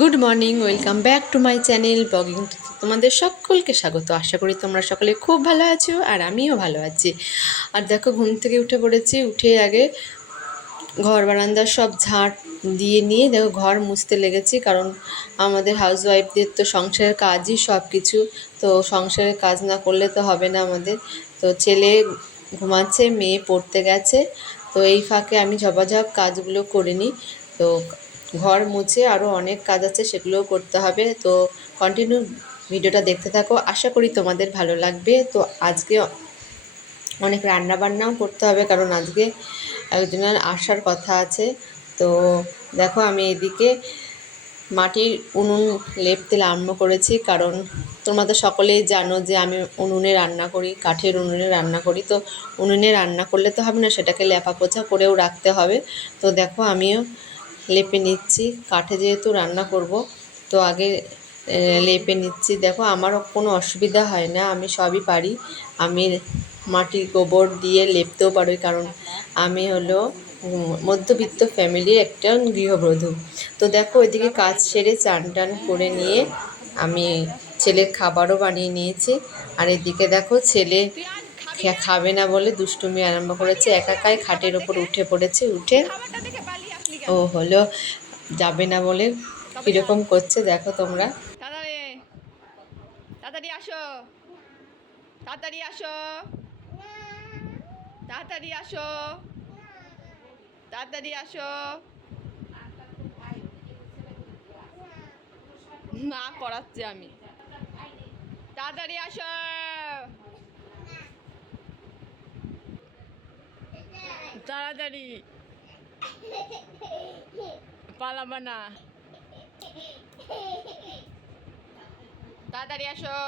Good morning, welcome back to my channel blogging. তোমাদের সকলকে স্বাগত। আশা করি তোমরা সকলে খুব ভালো আছো আর আমিও ভালো আছি। আর দেখো, ঘুম থেকে উঠে পড়েছি। উঠে আগে ঘর বারান্দার সব ঝাঁট দিয়ে নিয়ে দেখো ঘর মুছতে লেগেছি, কারণ আমাদের হাউসওয়াইফদের তো সংসারের কাজই সব কিছু। তো সংসারের কাজ না করলে তো হবে না আমাদের। তো ছেলে ঘুমাচ্ছে, মেয়ে পড়তে গেছে, তো এই ফাঁকে আমি ঝপাঝপ কাজগুলো করে নিই। তো ঘর মুছে আরও অনেক কাজ আছে, সেগুলোও করতে হবে। তো কন্টিনিউ ভিডিওটা দেখতে থাকো, আশা করি তোমাদের ভালো লাগবে। তো আজকে অনেক রান্না বান্নাও করতে হবে, কারণ আজকে একজনের আসার কথা আছে। তো দেখো, আমি এদিকে মাটির উনুন লেপতে আরম্ভ করেছি, কারণ তোমরা তো সকলেই জানো যে আমি উনুনে রান্না করি, কাঠের উনুনে রান্না করি। তো উনুনে রান্না করলে তো হবে না, সেটাকে লেপা পোছা করেও রাখতে হবে। তো দেখো, আমিও লেপে নিচ্ছি, কাঠে যেহেতু রান্না করব। তো আগে লেপে নিচ্ছি। দেখো, আমারও কোনো অসুবিধা হয় না, আমি সবই পারি। আমি মাটির গোবর দিয়ে লেপতেও পারি, কারণ আমি হলো মধ্যবিত্ত ফ্যামিলির একটা গৃহবধূ। তো দেখো, ওইদিকে কাজ সেরে চান টান করে নিয়ে আমি ছেলের খাবারও বানিয়ে নিয়েছি। আর এদিকে দেখো, ছেলে খাবে না বলে দুষ্টুমি আরম্ভ করেছে, একাই খাটের ওপর উঠে পড়েছে। উঠে ও হলো যাবে না বলে কীরকম করছে দেখো তোমরা। তাড়াতাড়ি আসো, তাড়াতাড়ি আসো, তাড়াতাড়ি আসো, তাড়াতাড়ি আসো। না করাচ্ছি আমি, তাড়াতাড়ি আসো, তাড়াতাড়ি পালাবা না, তাড়াতাড়ি আসো,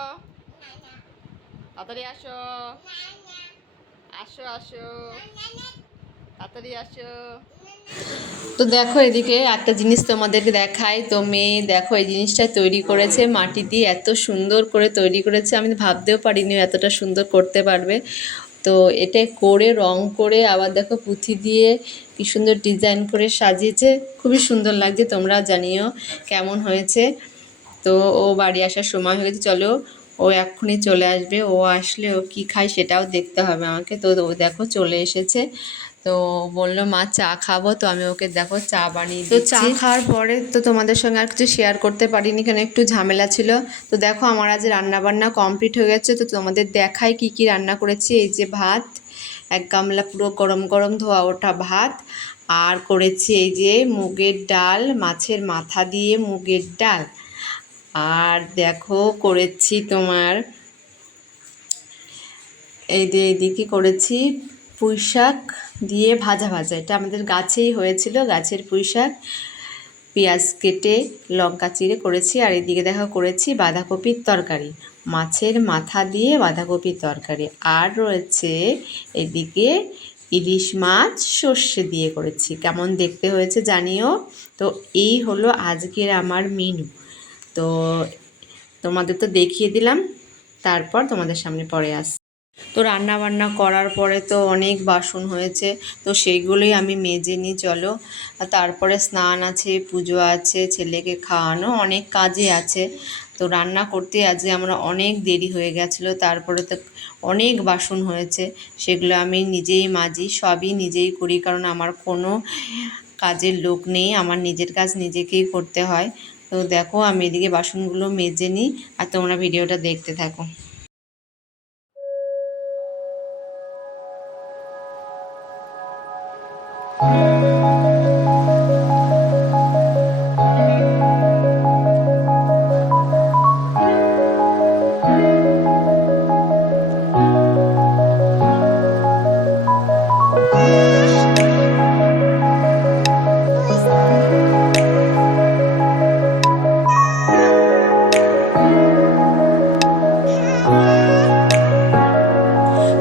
তাড়াতাড়ি আসো, আসো আসো, তাড়াতাড়ি আসো। তো দেখো, এদিকে একটা জিনিস তোমাদেরকে দেখাই। তো মেয়ে দেখো এই জিনিসটা তৈরি করেছে, মাটি দিয়ে এত সুন্দর করে তৈরি করেছে, আমি ভাবতেও পারিনি এতটা সুন্দর করতে পারবে। তো এটা করে রং করে আবার দেখো পুঁথি দিয়ে কি সুন্দর ডিজাইন করে সাজিয়েছে, খুবই সুন্দর লাগছে। তোমরা জানিও কেমন হয়েছে। তো ও বাড়ি আসার সময় হয়ে গেছে, চলো ও এক্ষুনি চলে আসবে। ও আসলে ও কী খায় সেটাও দেখতে হবে আমাকে। তো ও দেখো চলে এসেছে। তো বললো মা চা খাবো, তো আমি ওকে দেখো চা বানিয়ে দিচ্ছি। তো চা খাওয়ার পরে তো তোমাদের সঙ্গে আর কিছু শেয়ার করতে পারিনি, কেন একটু ঝামেলা ছিল। তো দেখো, আমার আজ রান্নাবান্না কমপ্লিট হয়ে গেছে। তো তোমাদের দেখাই কি কি রান্না করেছি। এই যে ভাত, এক গামলা পুরো গরম গরম ধোয়া ওঠা ভাত। আর করেছি এই যে মুগের ডাল, মাছের মাথা দিয়ে মুগের ডাল। আর দেখো করেছি তোমার এই যে এইদিকে করেছি পুঁই শাক দিয়ে ভাজা ভাজা। এটা আমাদের গাছেই হয়েছিল, গাছের পুঁই শাক। পেঁয়াজ কেটে লঙ্কা চিড়ে করেছি। আর এদিকে দেখো করেছি বাঁধাকপির তরকারি, মাছের মাথা দিয়ে বাঁধাকপির তরকারি। আর রয়েছে এদিকে ইলিশ মাছ সর্ষে দিয়ে করেছি, কেমন দেখতে হয়েছে জানিও। তো এই হলো আজকের আমার মেনু। তো তোমাদের তো দেখিয়ে দিলাম, তারপর তোমাদের সামনে পরে আসছি। তো রান্না বান্না করার পরে তো অনেক বাসন হয়েছে, তো সেইগুলোই আমি মেজে নিই চলো। আর তারপরে স্নান আছে, পুজো আছে, ছেলেকে খাওয়ানো, অনেক কাজই আছে। তো রান্না করতে আজকে আমরা অনেক দেরি হয়ে গেছিলো। তারপরে তো অনেক বাসন হয়েছে, সেগুলো আমি নিজেই মাজি, সবই নিজেই করি, কারণ আমার কোনো কাজের লোক নেই, আমার নিজের কাজ নিজেকেই করতে হয়। তো দেখো, আমি এদিকে বাসনগুলো মেজে নিই আর তোমরা ভিডিওটা দেখতে থাকো।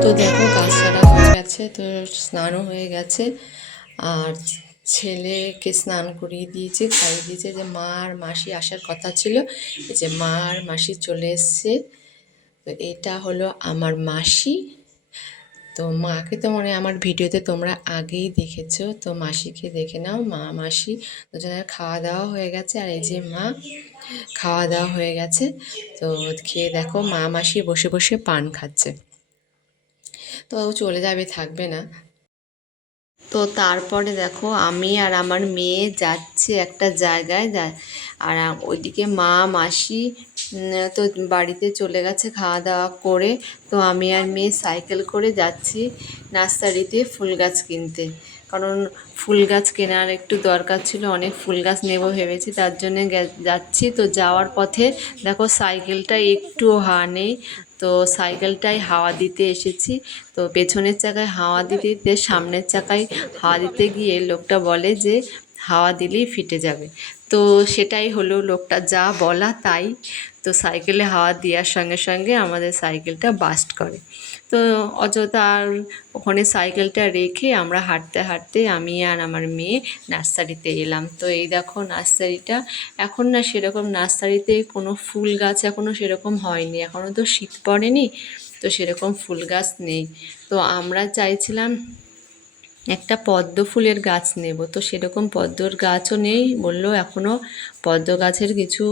তো দেখো, কাজ সারা হয়ে গেছে, তো স্নানও হয়ে গেছে। আর ছেলেকে স্নান করিয়ে দিয়েছি, খাইয়ে দিয়েছে। যে মা আর মাসি আসার কথা ছিল, এই যে মা আর মাসি চলে এসছে। তো এটা হলো আমার মাসি, তো মাকে তো মনে হয় আমার ভিডিওতে তোমরা আগেই দেখেছো, তো মাসিকে দেখে নাও। মা মাসি দুজনের খাওয়া দাওয়া হয়ে গেছে, আর এই যে মা খাওয়া দাওয়া হয়ে গেছে। তো খেয়ে দেখো মা মাসি বসে বসে পান খাচ্ছে। তো ও চলে যাবে, থাকবে না। তো তারপরে দেখো আমি আর আমার মেয়ে যাচ্ছি একটা জায়গায় আর ওইদিকে মা মাসি তো বাড়িতে চলে গেছে খাওয়া দাওয়া করে। তো আমি আর মেয়ে সাইকেল করে যাচ্ছি নার্সারিতে ফুল গাছ কিনতে, কারণ ফুল গাছ কেনার একটু দরকার ছিল, অনেক ফুল গাছ নেব ভেবেছি, তার জন্য যাচ্ছি। তো যাওয়ার পথে দেখো সাইকেলটা একটুও হাওয়া নেই, তো সাইকেলটায় হাওয়া দিতে এসেছি। তো পেছনের চাকায় হাওয়া দিতে দিতে সামনের চাকায় হাওয়া দিতে গিয়ে লোকটা বলে যে হাওয়া দিলেই ফিটে যাবে। তো সেটাই হলো, লোকটা যা বলা তাই। তো সাইকেলে হাওয়া দেওয়ার সঙ্গে সঙ্গে আমাদের সাইকেলটা বাস্ট করে। তো অযথা আর ওখানে সাইকেলটা রেখে আমরা হাঁটতে হাঁটতে আমি আর আমার মেয়ে নার্সারিতে এলাম। তো এই দেখো নার্সারিটা, এখন না সেরকম নার্সারিতে কোনো ফুল গাছ এখনও সেরকম হয়নি, এখনও তো শীত পড়েনি, তো সেরকম ফুল গাছ নেই। তো আমরা চাইছিলাম একটা পদ্ম ফুলের গাছ নেব, তো সেরকম পদ্মর গাছও নেই, বললো এখনও পদ্ম গাছের কিছু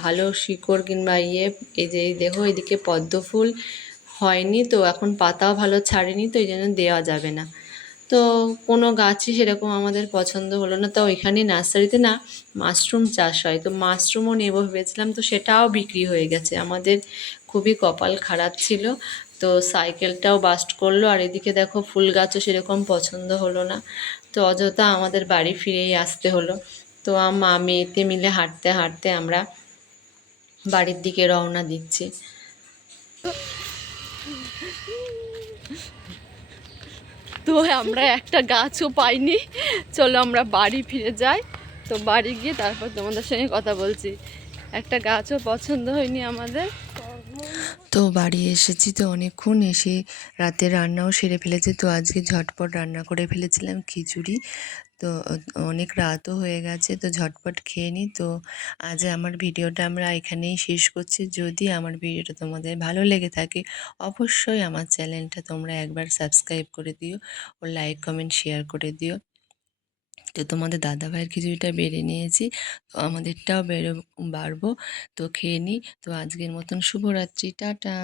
ভালো শিকড় কিংবা এই যে দেখো এদিকে পদ্ম ফুল হয়নি, তো এখন পাতাও ভালো ছাড়েনি, তো এই জন্য দেওয়া যাবে না। তো কোনো গাছই সেরকম আমাদের পছন্দ হলো না। তো ওইখানে নার্সারিতে না মাশরুম চাষ হয়, তো মাশরুমও নেবো ভেবেছিলাম, তো সেটাও বিক্রি হয়ে গেছে। আমাদের খুবই কপাল খারাপ ছিল। তো সাইকেলটাও বাস্ট করলো, আর এদিকে দেখো ফুল গাছও সেরকম পছন্দ হলো না, তো অযথা আমাদের বাড়ি ফিরেই আসতে হলো। তো মা মেয়েতে মিলে হাঁটতে হাঁটতে আমরা বাড়ির দিকে রওনা দিচ্ছি। তো আমরা একটা গাছও পাইনি, চলো আমরা বাড়ি ফিরে যাই। তো বাড়ি গিয়ে তারপর তোমাদের সঙ্গে কথা বলছি। একটা গাছও পছন্দ হয়নি আমাদের। তো বাড়ি এসেছি, তো অনেকক্ষণ এসে রাতে রান্নাও সেরে ফেলেছি। তো আজকে ঝটপট রান্না করে ফেলেছিলাম খিচুড়ি। তো অনেক রাতও হয়ে গেছে, তো ঝটপট খেয়ে নিই। তো আজ আমার ভিডিওটা আমরা এখানেই শেষ করছি। যদি আমার ভিডিওটা তোমাদের ভালো লেগে থাকে অবশ্যই আমার চ্যানেলটা তোমরা একবার সাবস্ক্রাইব করে দিও ও লাইক কমেন্ট শেয়ার করে দিও। তো তোমাদের দাদাভাইয়ের খিচুড়িটা বেড়ে নিয়েছি, তো আমাদেরটাও বাড়বো। তো খেয়ে নিই। তো আজকের মতন শুভরাত্রি, টাটা।